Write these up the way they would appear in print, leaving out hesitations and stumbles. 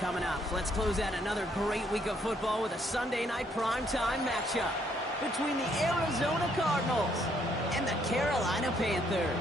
Coming up, let's close out another great week of football with a Sunday night primetime matchup between the Arizona Cardinals and the Carolina Panthers.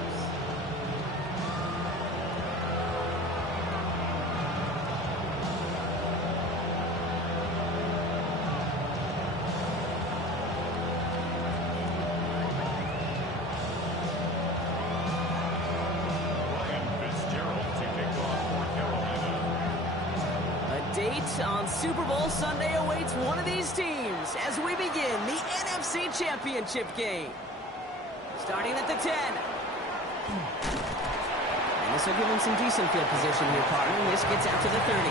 On Super Bowl Sunday awaits one of these teams as we begin the NFC Championship game. Starting at the 10. And this will give him some decent field position here, partner. And this gets out to the 30.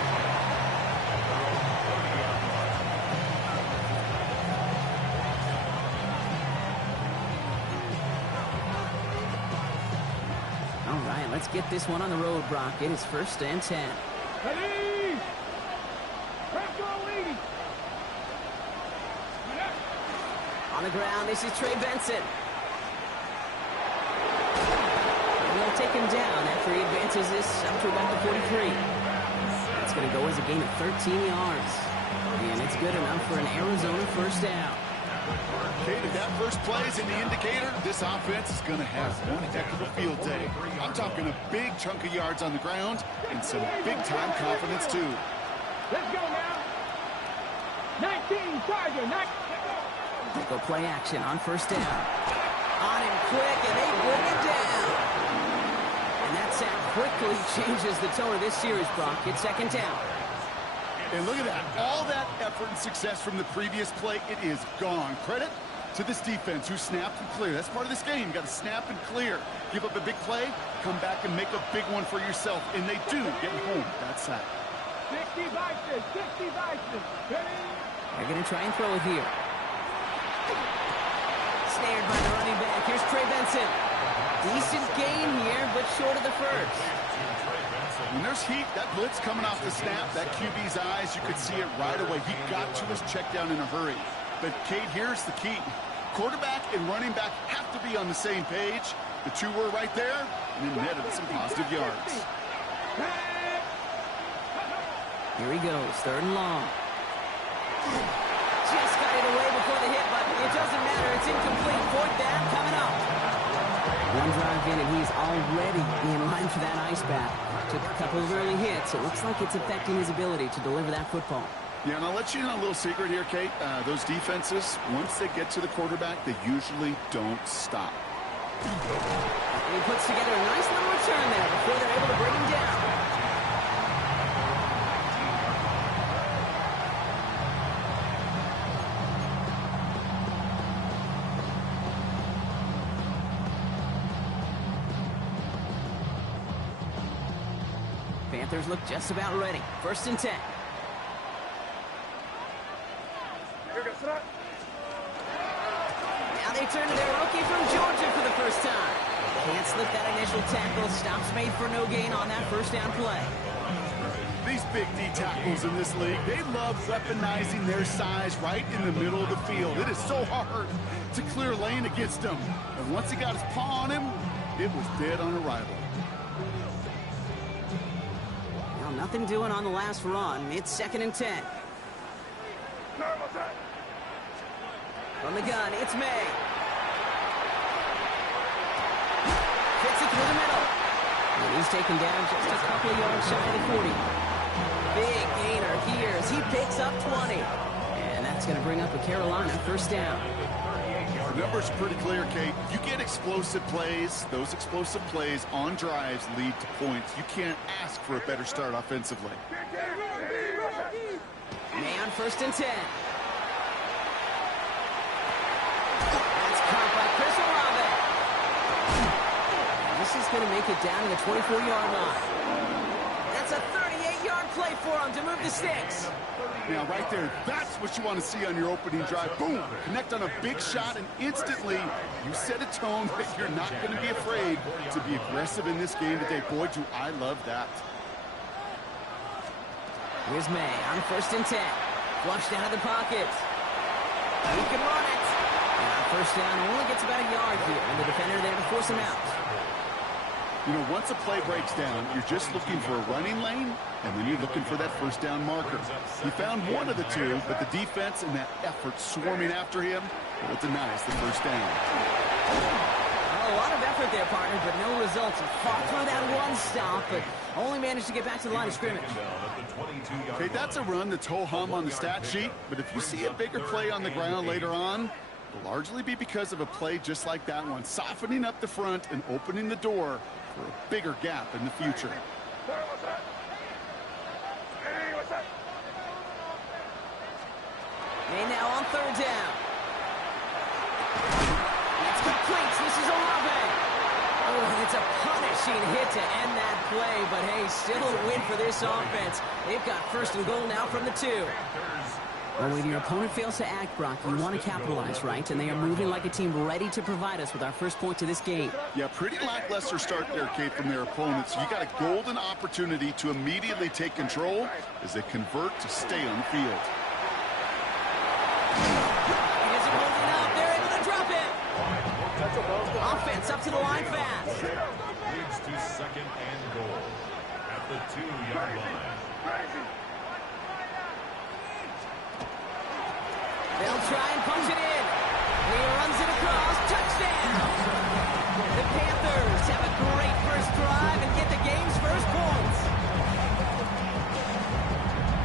All right, let's get this one on the road, Brock. It is 1st and 10. Ready? On the ground, this is Trey Benson. And they'll take him down after he advances this up to about the 43. It's going to go as a gain of 13 yards. And it's good enough for an Arizona first down. Okay, if that first play is in the indicator, this offense is going to have one heck of a field day. I'm talking a big chunk of yards on the ground and some big-time confidence, too. Let's go now. 19, Charger, 19. Go play action on first down. On him quick, and they bring it down. And that sack quickly changes the tone of this series, Brock. It's 2nd down. And look at that. All that effort and success from the previous play, it is gone. Credit to this defense who snapped and cleared. That's part of this game. You got to snap and clear. Give up a big play, come back and make a big one for yourself. And they do get home that sack. 60 Vikings, 60 Vikings. They're going to try and throw it here. Snared by the running back. Here's Trey Benson. Decent gain here, but short of the first. When there's heat, that blitz coming off the snap, that QB's eyes, you could see it right away. He got to his check down in a hurry. But, Kate, here's the key. Quarterback and running back have to be on the same page. The two were right there, and it netted some positive yards. Here he goes, 3rd and long. Just got it away before the hit, but it doesn't matter. It's incomplete. 4th down coming up. One drive in, and he's already in line for that ice bath. Took a couple of early hits. It looks like it's affecting his ability to deliver that football. Yeah, and I'll let you in on a little secret here, Kate. Those defenses, once they get to the quarterback, they usually don't stop. And he puts together a nice little return there before they're able to bring him down. Panthers look just about ready. 1st and 10. Now they turn to their rookie from Georgia for the first time. Can't slip that initial tackle. Stops made for no gain on that first down play. These big D tackles in this league, they love weaponizing their size right in the middle of the field. It is so hard to clear lane against them. And once he got his paw on him, it was dead on arrival. Nothing doing on the last run. It's 2nd and 10. From the gun, it's May. Fits it through the middle. And he's taken down just a couple of yards shy of the 40. Big gainer here as he picks up 20. And that's going to bring up a Carolina first down. The numbers are pretty clear, Kate. You get explosive plays. Those explosive plays on drives lead to points. You can't ask for a better start offensively. May on 1st and 10. That's caught by Chris Olave. This is going to make it down to the 24-yard line. That's a 38-yard play for him to move the sticks. Now, right there, that's what you want to see on your opening drive. Boom! Connect on a big shot, and instantly you set a tone that you're not going to be afraid to be aggressive in this game today. Boy, do I love that. Here's May on 1st and 10. Flushed out of the pocket. He can run it. And on 1st down, only gets about a yard here, and the defender there to force him out. You know, once a play breaks down, you're just looking for a running lane, and then you're looking for that first down marker. He found one of the two, but the defense and that effort swarming after him, well, it denies the first down. A lot of effort there, partner, but no results. He fought through that one stop, but only managed to get back to the line of scrimmage. Okay, that's a run that's ho-hum on the stat sheet, but if you see a bigger play on the ground later on, it'll largely be because of a play just like that one, softening up the front and opening the door for a bigger gap in the future. And now on third down. It's complete. This is Olave. Oh, it's a punishing hit to end that play, but hey, still a win for this offense. They've got first and goal now from the 2. Well, when your opponent fails to act, Brock, you want to capitalize, right? And they are moving like a team ready to provide us with our first point to this game. Yeah, pretty lackluster start there, Kate, from their opponents. You got a golden opportunity to immediately take control as they convert to stay on the field. He isn't holding up. They're able to drop it. Offense up to the line fast. Leads to second and goal at the 2-yard line. They'll try and punch it in. He runs it across. Touchdown. The Panthers have a great first drive and get the game's first points.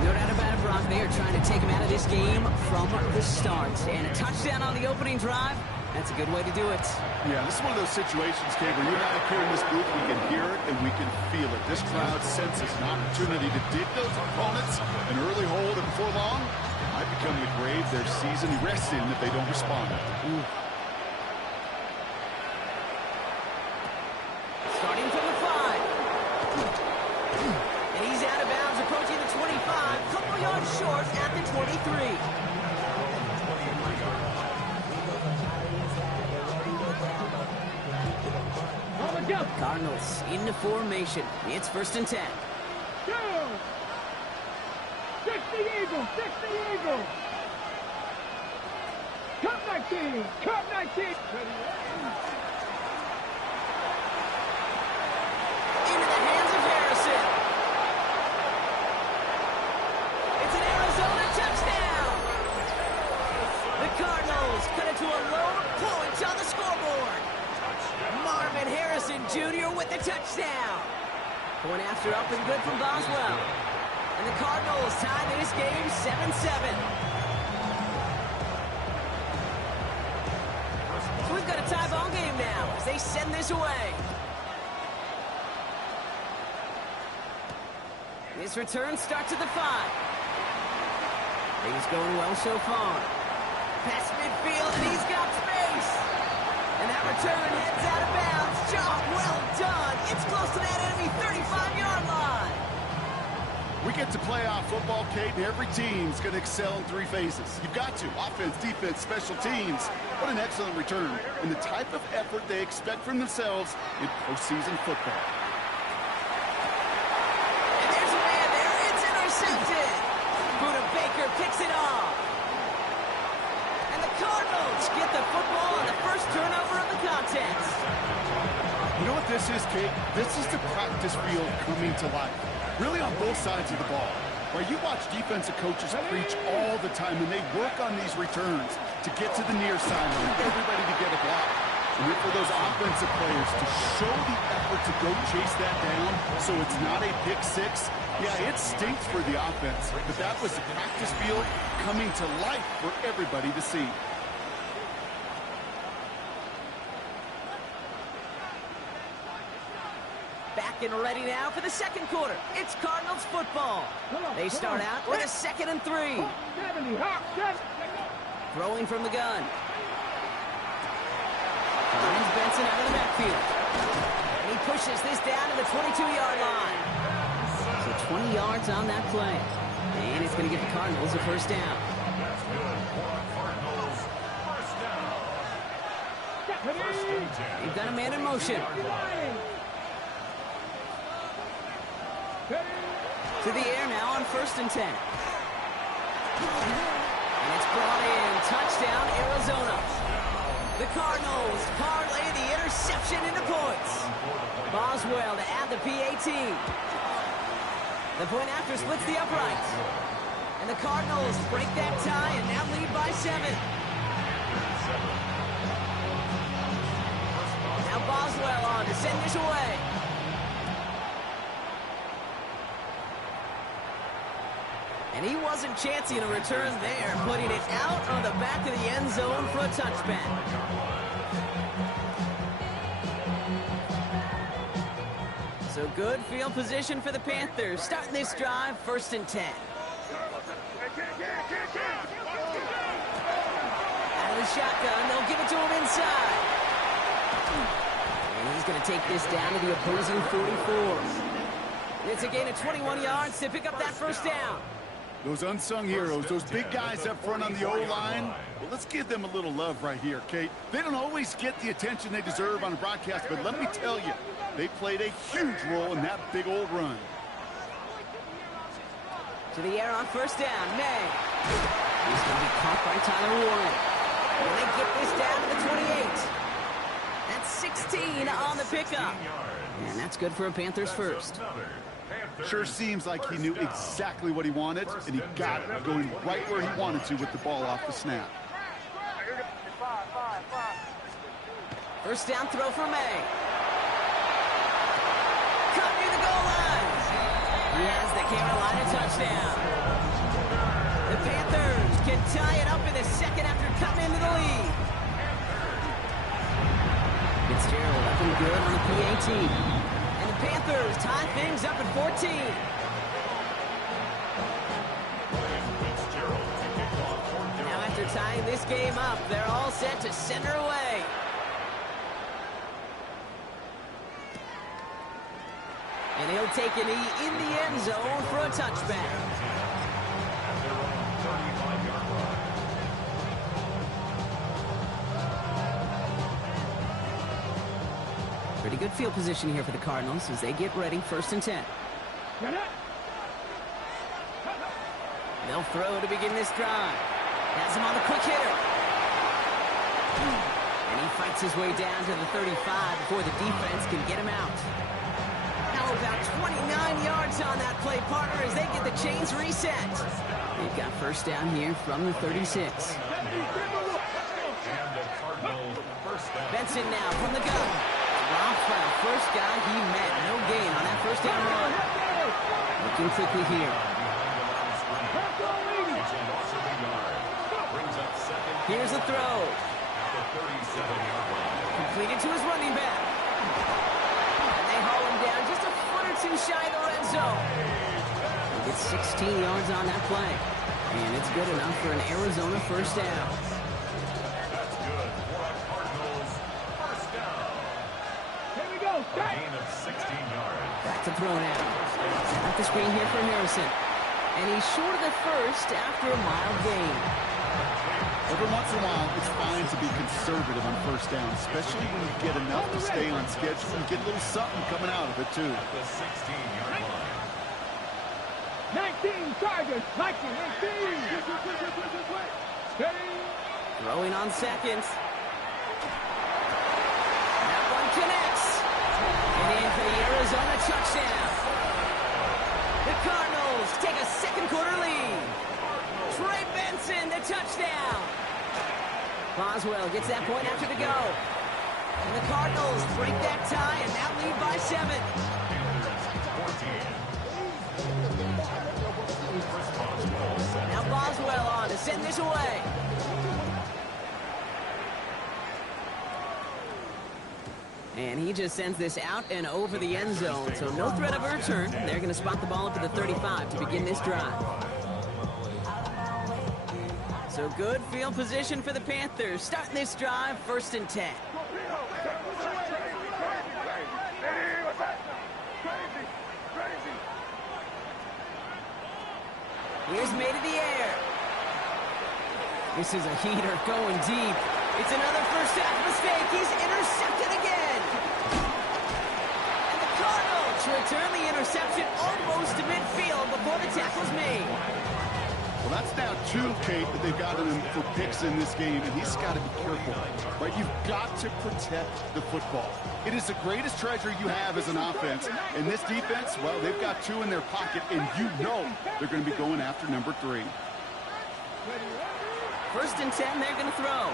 No doubt about it, Brock. They are trying to take him out of this game from the start. And a touchdown on the opening drive, that's a good way to do it. Yeah, this is one of those situations, Kate, where you and I up here in this booth, we can hear it and we can feel it. This crowd senses an opportunity to dig those opponents an early hold, and before long, might become the grave their season rests in if they don't respond. Starting from the 5. And he's out of bounds, approaching the 25. Couple yards short at the 23. Cardinals into formation. It's first and 10. Two. 60 Eagles, 60 Eagles. Cup 19, Cup 19. Into the hands of Harrison. It's an Arizona touchdown. The Cardinals cut it to a lone point on the scoreboard. Marvin Harrison Jr. with the touchdown. Point after up and good from Boswell. And the Cardinals tie this game 7-7. So we've got a tie ball game now as they send this away. This return starts at the 5. Things going well so far. Past midfield, and he's got space. And that return heads out of bounds. Job well done. It's close to that enemy 35-yard line. We get to playoff football, Kate, and every team's going to excel in 3 phases. You've got to. Offense, defense, special teams. What an excellent return. And the type of effort they expect from themselves in postseason football. And there's a man there. It's intercepted. Buda Baker picks it off. And the Cardinals get the football on the first turnover of the contest. You know what this is, Kate? This is the practice field coming to life. Really on both sides of the ball. Right, you watch defensive coaches preach all the time, and they work on these returns to get to the near sideline, everybody to get a block. And then for those offensive players to show the effort to go chase that down so it's not a pick 6, yeah, it stinks for the offense. But that was the practice field coming to life for everybody to see. Back and ready now for the second quarter. It's Cardinals football. They start out with a 2nd and 3. 70, hop, 70. Throwing from the gun. Finds Benson out of the backfield. And he pushes this down to the 22-yard line. So 20 yards on that play. And it's going to give the Cardinals a first down. That's good for Cardinals. First down. They've got a man in motion. To the air now on 1st and 10. And it's brought in. Touchdown, Arizona. The Cardinals parlay the interception into points. Boswell to add the PAT. The point after splits the uprights. And the Cardinals break that tie and now lead by 7. Now Boswell on to send this away. And he wasn't chancing a return there, putting it out on the back of the end zone for a touchback. So good field position for the Panthers. Starting this drive, 1st and 10. Out of the shotgun, they'll give it to him inside. And he's going to take this down to the opposing 44. It's a gain of 21 yards to pick up that 1st down. Those unsung heroes, those big guys up front on the O-line, well, let's give them a little love right here, Kate. They don't always get the attention they deserve on broadcast, but let me tell you, they played a huge role in that big old run. To the air on 1st down, May. He's going to be caught by Tyler Warren. And they get this down to the 28. That's 16 on the pickup. And that's good for a Panthers 1st. Sure seems like he knew exactly what he wanted, and he got it, going right where he wanted to with the ball off the snap. 1st down throw for May. Cut near the goal line. He has the Carolina touchdown. The Panthers can tie it up in the 2nd after cutting into the lead. Fitzgerald up and good on the PAT. And the Panthers tie things up at 14. Now after tying this game up, they're all set to send her away. And he'll take a knee in the end zone for a touchback. Pretty good field position here for the Cardinals as they get ready, 1st and 10. They'll throw to begin this drive. Has him on the quick hitter. And he fights his way down to the 35 before the defense can get him out. Now about 29 yards on that play, partner, as they get the chains reset. They've got 1st down here from the 36. Benson now from the gun. Rob Fell, 1st guy he met. No gain on that 1st down run. Looking quickly here. Here's the throw. Completed to his running back. And they haul him down just a foot or two shy of the red zone. He gets 16 yards on that play. And it's good enough for an Arizona 1st down. That's good for a Cardinals 1st down. Here we go. A gain of 16 yards. Back to throw now. At the screen here for Harrison. And he's short of the 1st after a mild gain. Every once in a while, it's fine to be conservative on 1st down, especially when you get enough to stay on schedule and get a little something coming out of it, too. At the 16-yard line. 19 Chargers. 19. Steady. Throwing on 2nd. That one connects. And in for the Arizona touchdown. The Cardinals take a 2nd quarter lead. Trey Benson, the touchdown. Boswell gets that point after the go. And the Cardinals break that tie and now lead by 7. Now Boswell on to send this away. And he just sends this out and over the end zone. So no threat of a return. They're going to spot the ball up to the 35 to begin this drive. So good field position for the Panthers. Starting this drive, 1st and 10. Here's May to the air. This is a heater going deep. It's another 1st half mistake. He's intercepted again. And the Cardinals return the interception almost to midfield before the tackle's made. Well, that's now 2, Kate, that they've got him for picks in this game, and he's got to be careful, right? You've got to protect the football. It is the greatest treasure you have as an offense. And this defense, well, they've got 2 in their pocket, and you know they're going to be going after number 3. First and 10, they're going to throw.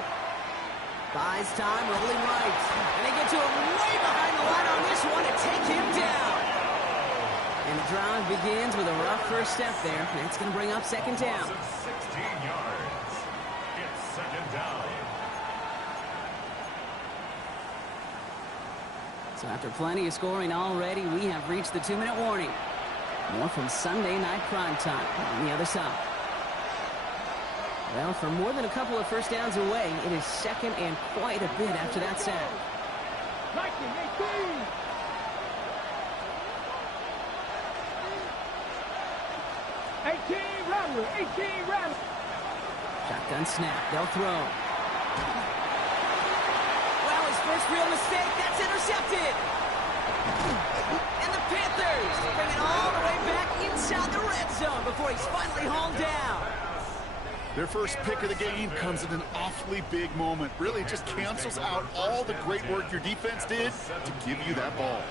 Buys time, rolling right. And they get to him way behind the line on this one and take him down. And the drive begins with a rough first step there. That's going to bring up second down. 16 yards. It's second down. So after plenty of scoring already, we have reached the 2-minute warning. More from Sunday Night Primetime on the other side. Well, for more than a couple of first downs away, it is second and quite a bit after that sack. 18 Rattler, 18 Rattler. Shotgun snap, they'll throw. Well, his first real mistake, that's intercepted. And the Panthers bring it all the way back inside the red zone before he's finally hauled down. Their first pick of the game comes at an awfully big moment. Really just cancels out all the great work your defense did to give you that ball.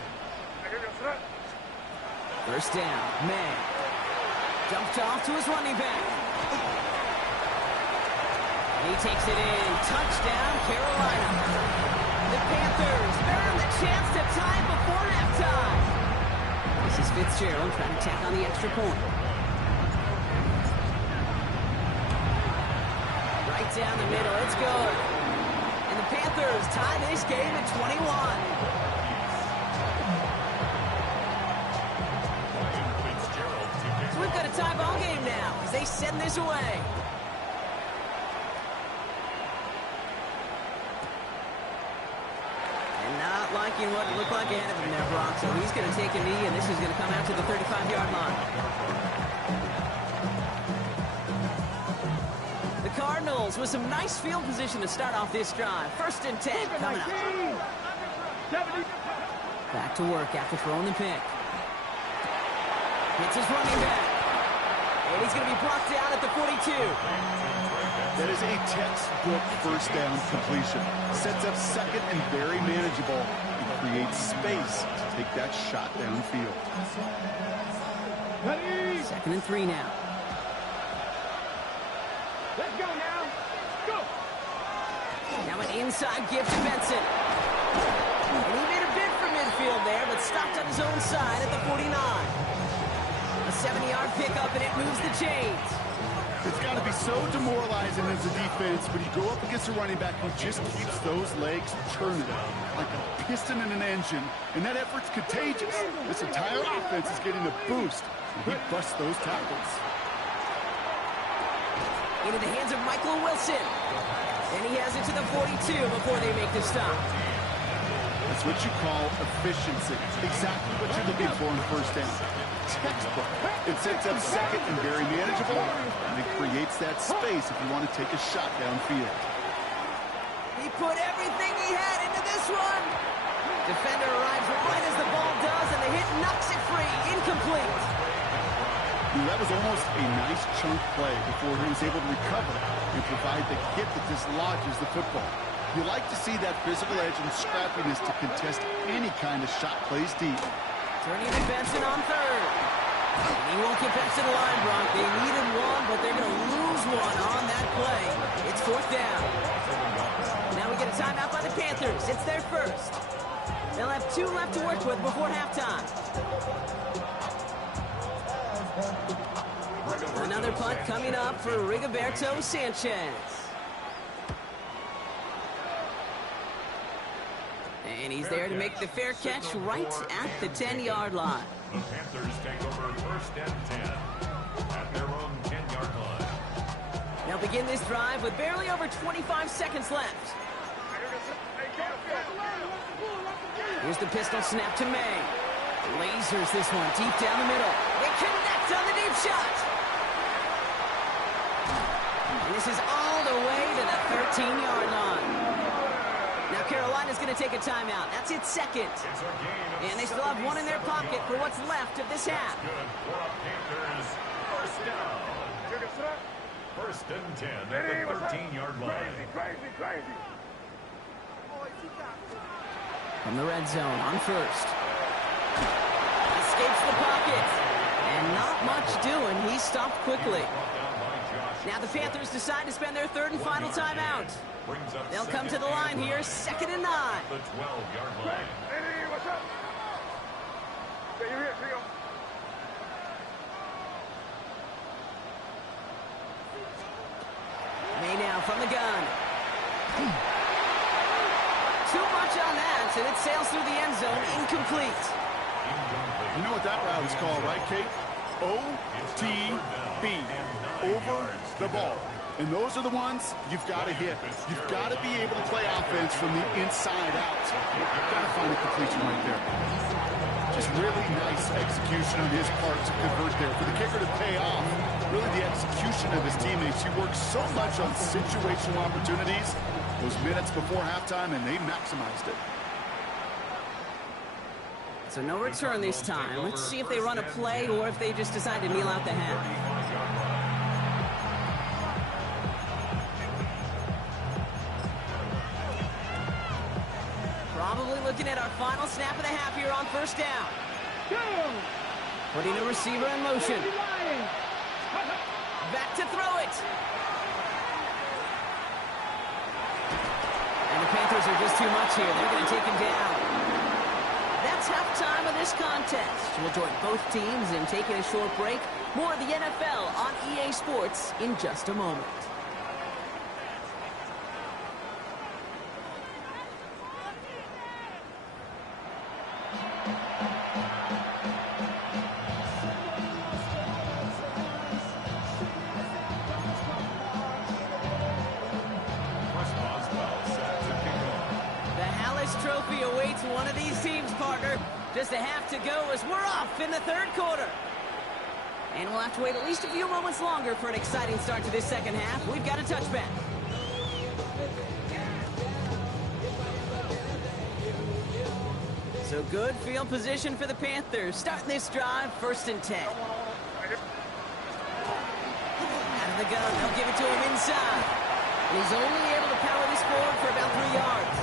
First down, May. Dumped off to his running back. He takes it in. Touchdown, Carolina. The Panthers earn the chance to tie it before halftime. This is Fitzgerald trying to tack on the extra point. Right down the middle, it's good. And the Panthers tie this game at 21. So we've got a tie ball game now as they send this away. And not liking what it looked like ahead of him there, Brock. So he's going to take a knee, and this is going to come out to the 35-yard line. The Cardinals with some nice field position to start off this drive. First and 10 coming up. Back to work after throwing the pick. Hits his running back. And he's going to be brought down at the 42. That is a textbook first down completion. Sets up second and very manageable. And creates space to take that shot downfield. Second and 3 now. Let's go now. Go. Now an inside give to Benson. And he made a bid for midfield there, but stopped on his own side at the 49. A 70-yard pickup, and it moves the chains. It's got to be so demoralizing as a defense when you go up against a running back who just keeps those legs turning like a piston in an engine, and that effort's contagious. This entire offense is getting a boost, and he busts those tackles. Into the hands of Michael Wilson. And he has it to the 42 before they make the stop. That's what you call efficiency. Exactly what you're looking for in first down. Textbook. It sets up second and very manageable, and it creates that space if you want to take a shot downfield. He put everything he had into this one. Defender arrives right as the ball does, and the hit knocks it free. Incomplete. That was almost a nice chunk play before he was able to recover and provide the hit that dislodges the football. You like to see that physical edge and scrappiness to contest any kind of shot plays deep. Turning to Benson on third. He won't get back to the line, Brock. They needed one, but they're going to lose one on that play. It's fourth down. Now we get a timeout by the Panthers. It's their first. They'll have 2 left to work with before halftime. Another punt coming up for Rigoberto Sanchez. And he's there to make the fair catch right at the 10-yard line. The Panthers take over first and 10 at their own 10-yard line. They'll begin this drive with barely over 25 seconds left. Here's the pistol snap to May. Lasers this one deep down the middle. They connect on the deep shot. And this is all the way to the 13-yard line. Now Carolina's going to take a timeout. That's its second. And they still have 1 in their pocket for what's left of this half. Good for a Panthers first down. and 10 at the 13-yard line. Crazy. From the red zone on first. Escapes the pocket. And not much doing. He stopped quickly. Now the Panthers decide to spend their third and final timeout. They'll come to the line here, 2nd and 9. The 12-yard line. Hey, what's up? Stay here, Trio. May now from the gun. Too much on that, and it sails through the end zone, incomplete. You know what that route is called, right, Kate? OTB, over the ball. And those are the ones you've got to hit. You've got to be able to play offense from the inside out. You've got to find a completion right there. Just really nice execution on his part to convert there. For the kicker to pay off, really the execution of his teammates. He works so much on situational opportunities, those minutes before halftime, and they maximized it. So no return this time. Let's see if they run a play or if they just decide to kneel out the half. Probably looking at our final snap of the half here on first down. Putting a receiver in motion. Back to throw it. And the Panthers are just too much here. They're going to take him down. That's halftime of this contest. We'll join both teams in taking a short break. More of the NFL on EA Sports in just a moment. Trophy awaits one of these teams, partner. Just a half to go as we're off in the third quarter. And we'll have to wait at least a few moments longer for an exciting start to this second half. We've got a touchback. So good field position for the Panthers. Starting this drive, 1st and 10. Out of the gun, they'll give it to him inside. And he's only able to power this forward for about 3 yards.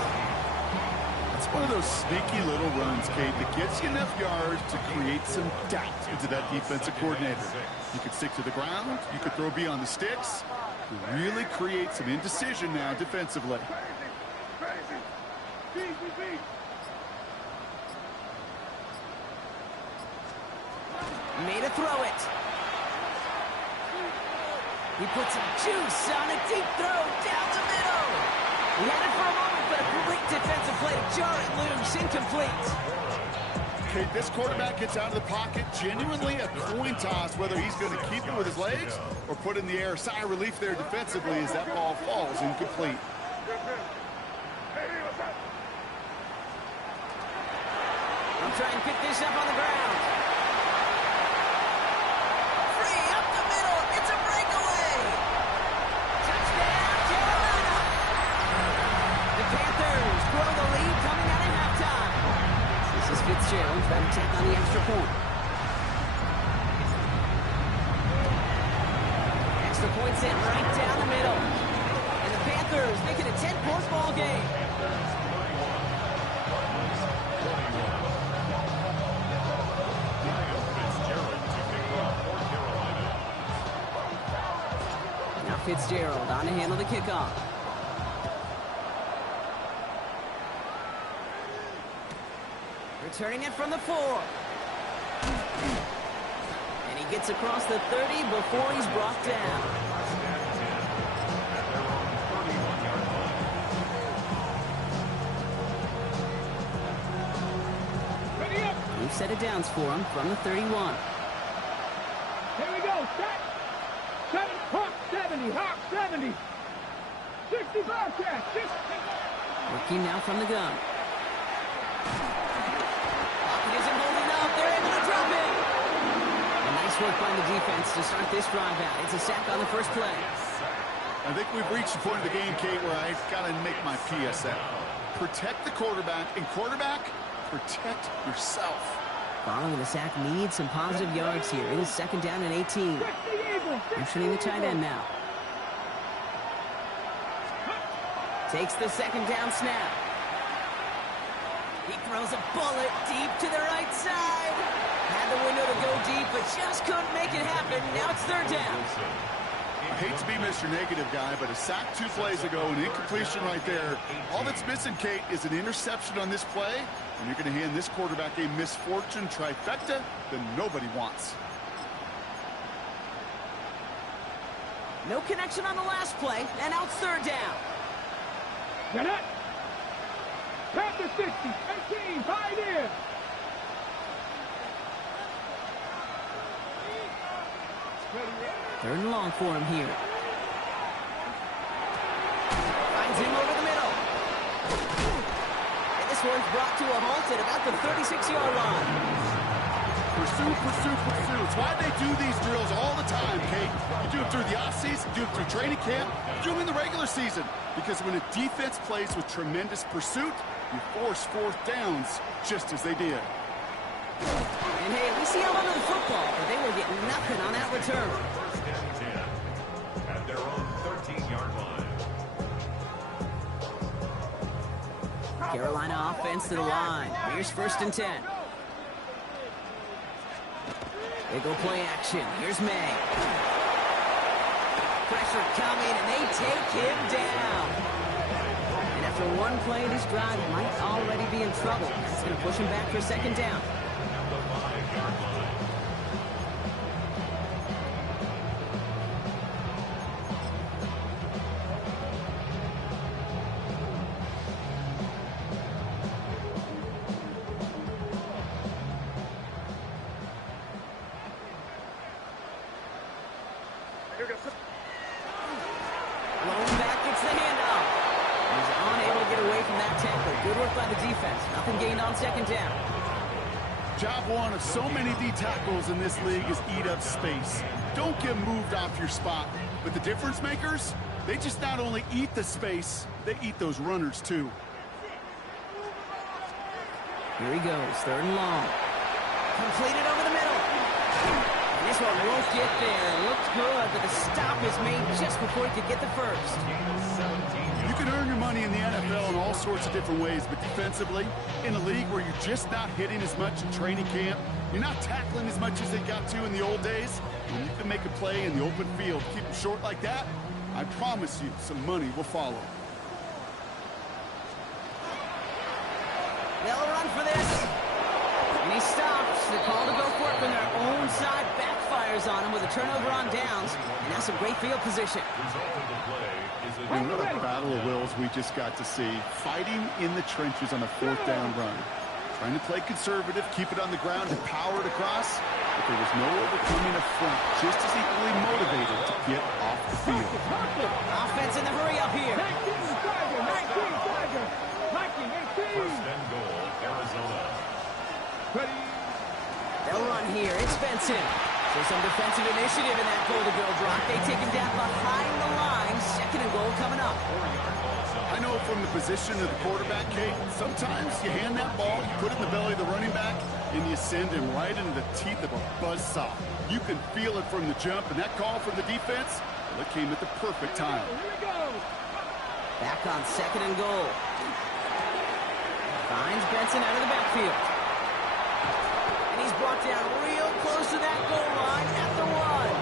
One of those sneaky little runs, Kate, that gets you enough yards to create some doubt into that defensive coordinator. You could stick to the ground. You could throw beyond the sticks. Really create some indecision now defensively. Made a throw it. He puts some juice on a deep throw down the middle. He had it for a moment, but a great defensive play to jar it loose, incomplete. Okay, this quarterback gets out of the pocket, genuinely a coin toss, whether he's going to keep it with his legs or put it in the air. Sigh of relief there defensively as that ball falls incomplete. I'll try and pick this up on the ground. Free up the middle. It's a breakaway. Touchdown, Carolina. The Panthers grow the lead coming out of halftime. This is Fitzgerald trying to tack on the extra point. Extra point sent right down the middle. And the Panthers making a 10-point ball game. Now Fitzgerald on to handle the kickoff. Returning it from the 4. And he gets across the 30 before he's brought down. We've set it down for him from the 31. Here we go. Set. Hawk 70. Hawk 70. 65 catch. Working now from the gun. Pocket isn't holding up. They're able to drop it. A nice work by the defense to start this drive out. It's a sack on the first play. I think we've reached the point of the game, Kate, where I've got to make my PSA. Protect the quarterback, and quarterback, protect yourself. Following the sack needs some positive yards here. It is 2nd down and 18. Motioning the tight end now. Takes the second down snap. He throws a bullet deep to the right side. Had the window to go deep, but just couldn't make it happen. Now it's third down. I hate to be Mr. Negative guy, but a sack 2 plays ago, an incompletion right there. All that's missing, Kate, is an interception on this play, and you're going to hand this quarterback a misfortune trifecta that nobody wants. No connection on the last play, and now it's third down. Get it. Pass the 60, 18, tied in. Third and long for him here. Finds him over the middle. And this one's brought to a halt at about the 36-yard line. Pursue, pursue, pursue. It's why they do these drills all the time, Kate. You do it through the offseason, you do it through training camp, you do it in the regular season. Because when a defense plays with tremendous pursuit, you force fourth downs just as they did. And hey, we see how under the football, but they were getting nothing on that return. First and 10 at their own 13-yard line. Carolina offense to the line. Here's first and 10. They go play action. Here's May. Pressure coming, and they take him down. And after one play, this drive might already be in trouble. That's going to push him back for second down. At the 5-yard line. Blown back, gets the handoff. He's unable to get away from that tackle. Good work by the defense. Nothing gained on second down. Job one of so many D tackles in this league is eat up space. Don't get moved off your spot. But the difference makers, they just not only eat the space, they eat those runners too. Here he goes, third and long. Completed over the middle. And this one won't get there. It looked good, but the stop is made just before he could get the first. You can earn your money in the NFL in all sorts of different ways, but defensively, in a league where you're just not hitting as much in training camp, you're not tackling as much as they got to in the old days, when you can make a play in the open field, keep them short like that, I promise you some money will follow. They'll run for this. And he stops. The call to go for it from their own side backfires on him with a turnover on downs. And that's some great field position. Result of the play is a And what a battle of wills we just got to see. Fighting in the trenches on a fourth down run. Trying to play conservative, keep it on the ground, and power it across. But there was no overcoming a front, just as equally motivated to get off the field. Offense in the hurry up here. 19, Tiger. 19, 18. first and goal, Arizona. Ready. They'll run here. It's Benson. So some defensive initiative in that goal-to-go drop. They take him down behind the line. Second and goal coming up. I know from the position of the quarterback, Kate, sometimes you hand that ball, you put it in the belly of the running back, and you send him right into the teeth of a buzzsaw. You can feel it from the jump, and that call from the defense, well, it came at the perfect time. Here we go. Back on second and goal. Finds Benson out of the backfield. And he's brought down real close to that goal line at the one.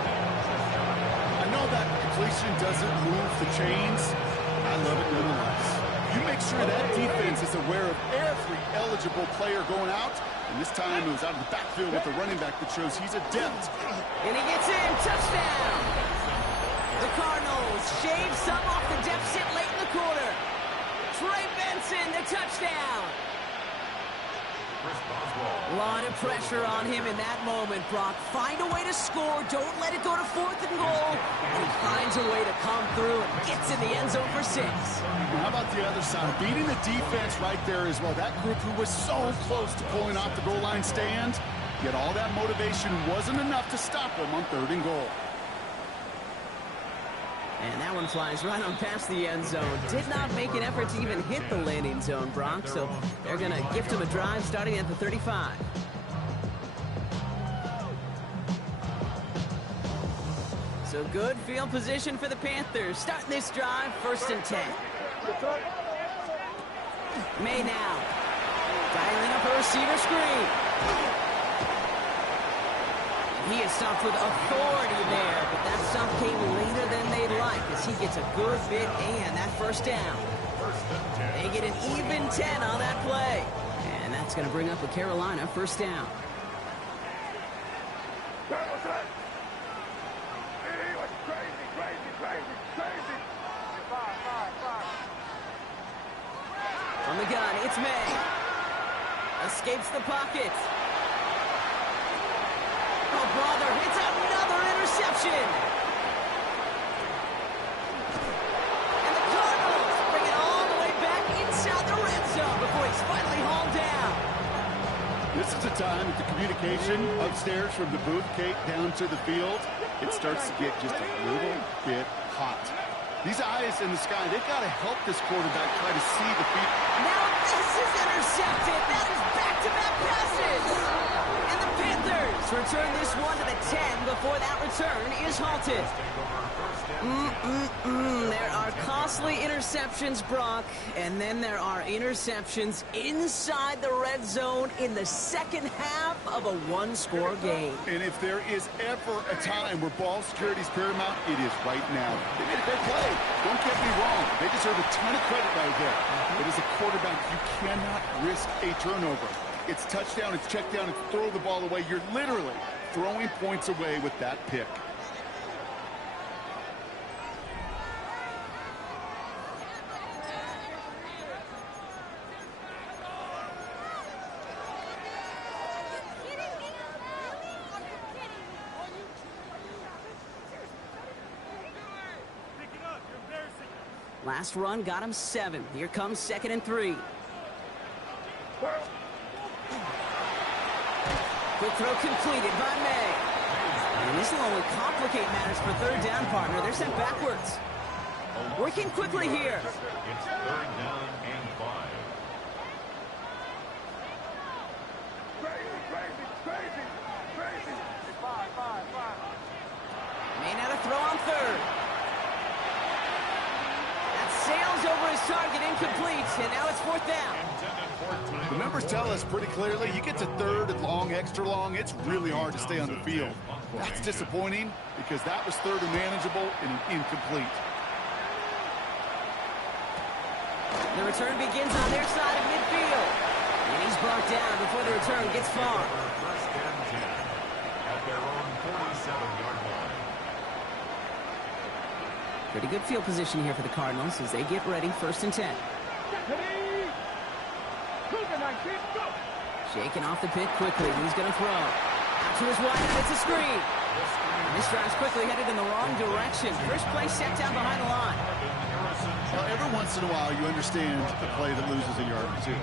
I know that completion doesn't move the chains. I love it nonetheless. You make sure that defense is aware of every eligible player going out. And this time it was out of the backfield with the running back that shows he's adept. And he gets in. Touchdown. The Cardinals shave some off the deficit late in the quarter. Trey Benson, the touchdown. Chris Boswell. A lot of pressure on him in that moment, Brock. Find a way to score. Don't let it go to fourth and goal. And he finds a way to come through and gets in the end zone for 6. How about the other side? Beating the defense right there as well. That group who was so close to pulling off the goal line stand, yet all that motivation wasn't enough to stop them on third and goal. And that one flies right on past the end zone. Did not make an effort to even hit the landing zone, Brock. So they're going to gift him a drive starting at the 35. So good field position for the Panthers. Starting this drive, first and 10. May now. Dialing up a receiver screen. He is stopped with authority there, but that stop came later than they'd like as he gets a good bit and that first down. They get an even 10 on that play. And that's going to bring up the Carolina first down. From the gun, it's May. Escapes the pocket. Oh, brother, it's another interception. And the Cardinals bring it all the way back inside the red zone before he's finally hauled down. This is a time that the communication upstairs from the booth, Kate, down to the field, it starts to get just a little bit hot. These eyes in the sky, they've got to help this quarterback try to see the field. Now this is intercepted. That is back-to-back passes. And the Panthers return this one to the 10 before that return is halted. There are costly interceptions, Brock, and then there are interceptions inside the red zone in the second half of a one-score game. And if there is ever a time where ball security is paramount, it is right now. They made a big play. Don't get me wrong. They deserve a ton of credit right there. But as a quarterback, you cannot risk a turnover. It's touchdown, it's check down, it's throw the ball away. You're literally throwing points away with that pick. Last run got him 7. Here comes 2nd and 3. Quick throw completed by May. And this will only complicate matters for third down, partner. They're sent backwards. Working quickly here. It's 3rd down and 5. May not have throw on 3rd. Sails over his target, incomplete, and now it's 4th down. The numbers tell us pretty clearly, you get to 3rd and long, extra long, it's really hard to stay on the field. That's disappointing because that was 3rd and manageable and an incomplete. The return begins on their side of midfield. And he's brought down before the return gets far. First and 10 at their own 47-yard line. Pretty good field position here for the Cardinals as they get ready, 1st and 10. Shaking off the pick quickly. He's going to throw. Out to his wide, it's a screen. And this drive's quickly headed in the wrong direction. First play set down behind the line. Well, every once in a while you understand a play that loses a yard or two.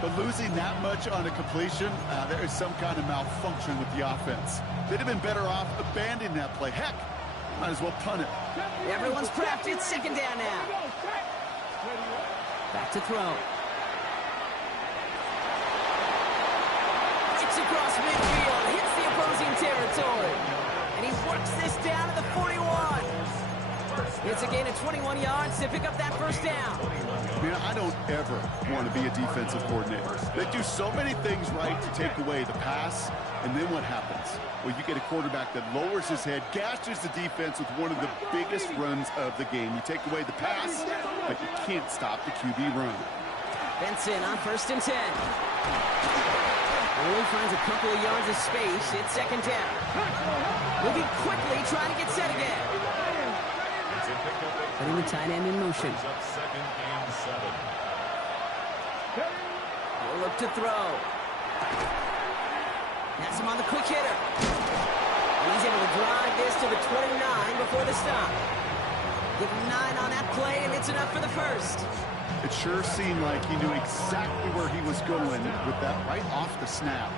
But losing that much on a completion, there is some kind of malfunction with the offense. They'd have been better off abandoning that play. Heck, might as well punt it. Everyone's prepped. It's 2nd down now. Back to throw. Breaks across midfield. Hits the opposing territory. And he works this down to the 41. It's a gain of 21 yards to pick up that first down. Man, I don't ever want to be a defensive coordinator. They do so many things right to take away the pass, and then what happens? Well, you get a quarterback that lowers his head, gashes the defense with one of the biggest runs of the game. You take away the pass, but you can't stop the QB run. Benson on 1st and 10. Only finds a couple of yards of space. It's 2nd down. Moving quickly, trying to get set again. Putting the tight end in motion. Up 2nd and 7. He'll look to throw. Has him on the quick hitter. And he's able to drive this to the 29 before the stop. Give him 9 on that play, and it's enough for the first. It sure seemed like he knew exactly where he was going with that right off the snap.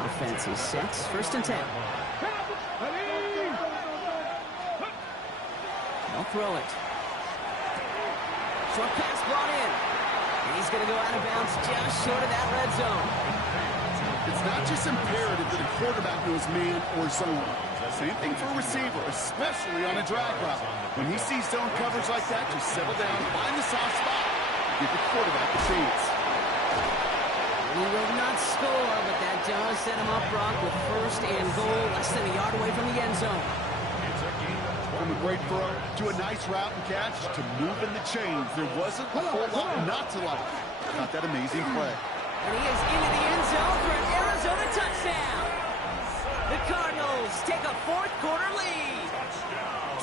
Offense is set. 1st and 10. They'll throw it. Short pass brought in. And he's going to go out of bounds just short of that red zone. It's not just imperative that a quarterback knows man or zone. Same thing for a receiver, especially on a drag route. When he sees zone coverage like that, just settle down, find the soft spot, give the quarterback a chance. He will not score, but that does set him up, Brock, with first and goal, less than a yard away from the end zone. From a great throw to a nice route and catch to moving the chains. There wasn't a whole lot not to like. Not that amazing play. And he is into the end zone for an Arizona touchdown. The Cardinals take a fourth quarter lead.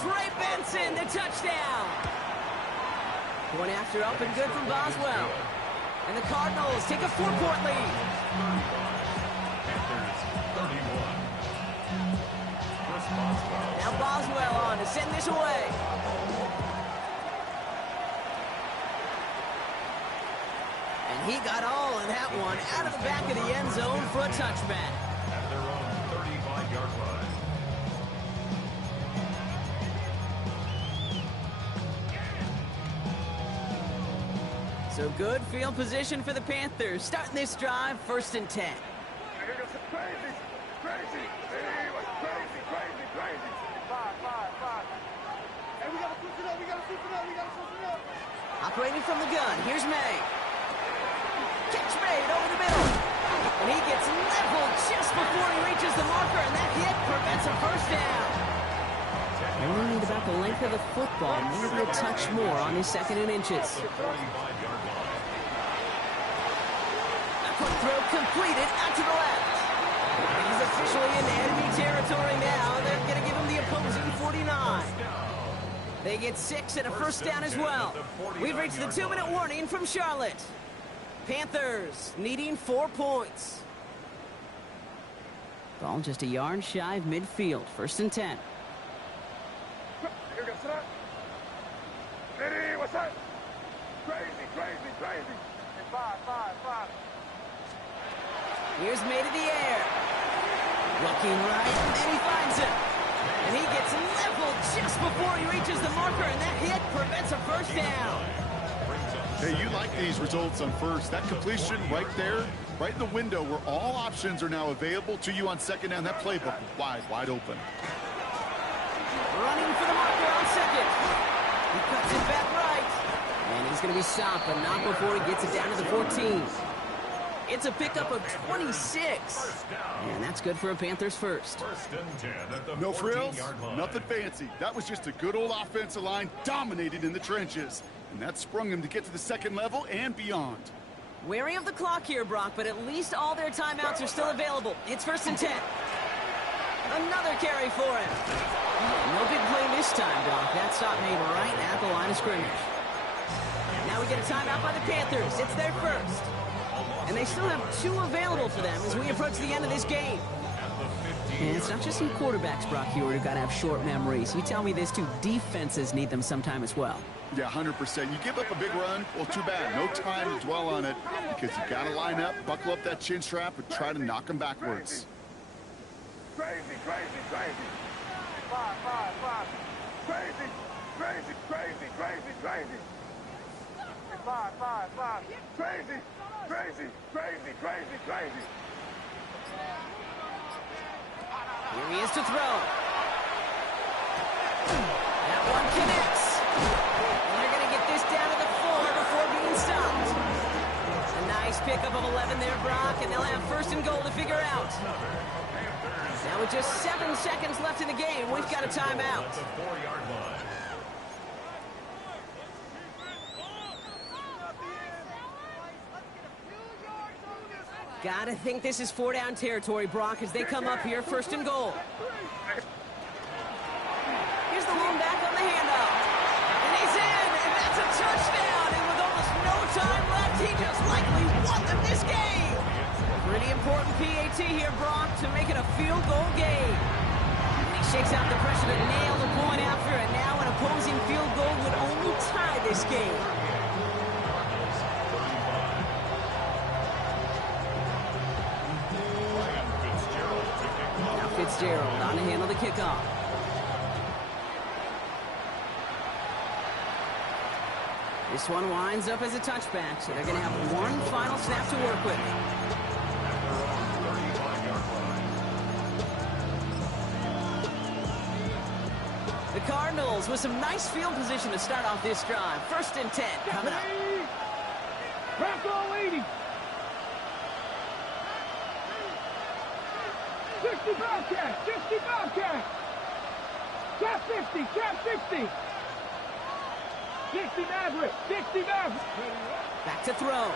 Trey Benson, the touchdown. Going after up and good from Boswell. And the Cardinals take a 4-point lead. Now Boswell on to send this away. And he got all of that one out of the back of the end zone for a touchback. At their own 35-yard line. So good field position for the Panthers. Starting this drive, 1st and 10. Operating from the gun, here's May. Catch made over the middle. And he gets leveled just before he reaches the marker, and that hit prevents a first down. Only need about the length of the football, maybe a touch more on his 2nd and inches. Quick throw completed out to the left. He's officially in enemy territory now. They're going to give him the opposing 49. They get 6 and a first down as well. We've reached the 2-minute warning from Charlotte. Panthers needing 4 points. Ball just a yard shy of midfield. 1st and 10. What's that? Crazy. 5. Here's May to the air. Looking right, and he finds him. And he gets leveled just before he reaches the marker, and that hit prevents a first down. Hey, you like these results on first. That completion right there, right in the window where all options are now available to you on 2nd down. That playbook wide open. Running for the marker on 2nd. He cuts it back right. And he's going to be stopped, but not before he gets it down to the 14. It's a pickup of 26. And that's good for a Panthers first. No frills, nothing fancy. That was just a good old offensive line dominated in the trenches. And that sprung him to get to the 2nd level and beyond. Wary of the clock here, Brock, but at least all their timeouts are still available. It's 1st and 10. Another carry for him. No big play this time, Brock. That stop made right at the line of scrimmage. Now we get a timeout by the Panthers. It's their first. And they still have 2 available for them as we approach the end of this game. And it's not just some quarterbacks, Brock, here who've got to have short memories. You tell me this too, defenses need them sometime as well. Yeah, 100%. You give up a big run, well, too bad. No time to dwell on it because you got to line up, buckle up that chin strap, and try to knock them backwards. Crazy. 5. Crazy. Here he is to throw. That one connects. And they're going to get this down to the 4 before being stopped. A nice pickup of 11 there, Brock, and they'll have 1st and goal to figure out. Now with just 7 seconds left in the game, we've got a timeout. Gotta think this is 4-down territory, Brock, as they come up here, 1st and goal. Here's the lone back on the handoff. And he's in, and that's a touchdown. And with almost no time left, he just likely won them this game. Pretty important PAT here, Brock, to make it a field goal game. And he shakes out the pressure to nail the point after, and now an opposing field goal would only tie this game. Fitzgerald on to handle the kickoff. This one winds up as a touchback, so they're going to have one final snap to work with. Cardinals with some nice field position to start off this drive. 1st and 10 coming up. Press all 80. 60 Bobcat, 60 Bobcat. Cap 50, cap 60. 60 Maverick, 60 Maverick. Back to throw.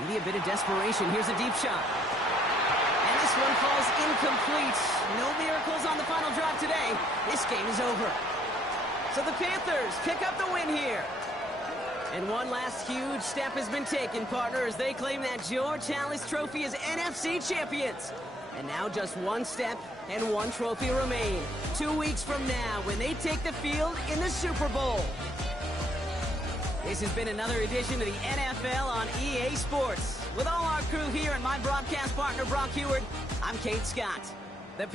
Maybe a bit of desperation. Here's a deep shot. And this one falls incomplete. No miracles on the final drive today. This game is over. So the Panthers pick up the win here. And one last huge step has been taken, partner, as they claim that George Halas Trophy as NFC champions. And now just one step and one trophy remain. 2 weeks from now when they take the field in the Super Bowl. This has been another edition of the NFL on EA Sports. With all our crew here and my broadcast partner, Brock Heward, I'm Kate Scott. The